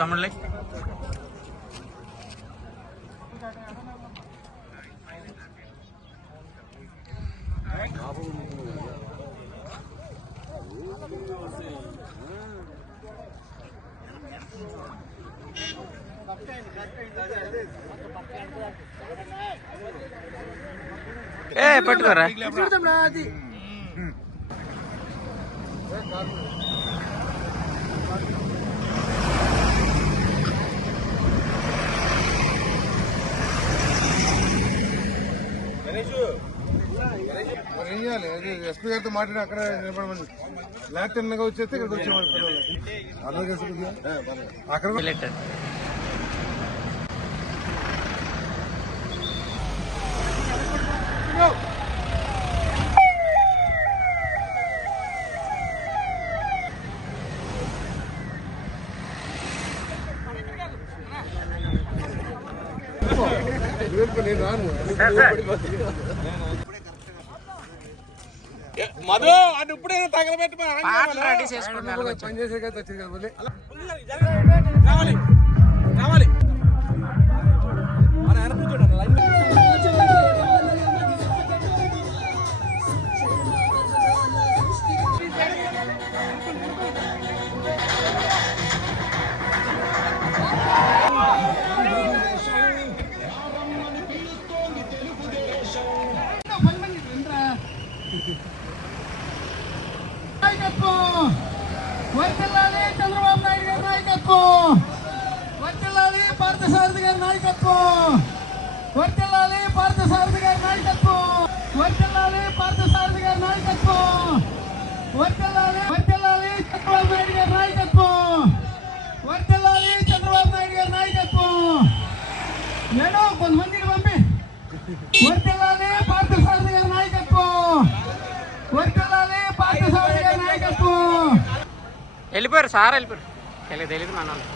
తమ్ముళ్ళే. ఏ పట్టుకోరా. మరి ఏం చేయాలి? అది ఎస్పీ గారితో మాట్లాడి అక్కడ నిలబడమని. లేకపోతే నిన్నగా వచ్చేస్తే ఇక్కడికి వచ్చేవాళ్ళు అందరికీ అక్కడ నేను రాను మధు అది ఇప్పుడైనా తగలబెట్టి పాటలు రెడీ చేసుకుంటున్నారు పని చేసే కదా వచ్చింది కదా నాయకత్వం. వర్తిల్లాలి చంద్రబాబు నాయుడు గారి నాయకత్వం. వర్తిల్లాలి పార్థసారథి గారి నాయకత్వం. వర్తిల్లాలి పార్థసారథి గారి నాయకత్వం. వర్తిల్లాలి పార్థసారథి గారి నాయకత్వం. వర్తిల్లాలి వర్తిల్లాలి చంద్రబాబు నాయుడు గారి నాయకత్వం. వర్తిల్లాలి చంద్రబాబు నాయుడు గారి నాయకత్వం. ఏడో కొంతమందిని పంపి వర్తిల్లాలి పార్థసారథి గారి నాయకత్వం వర్తిల్లాలి పార్థసారథి గారి నాయకత్వం వెళ్ళిపోయారు సార్ వెళ్ళిపోయారు. తెలియదు తెలియదు మన వాళ్ళు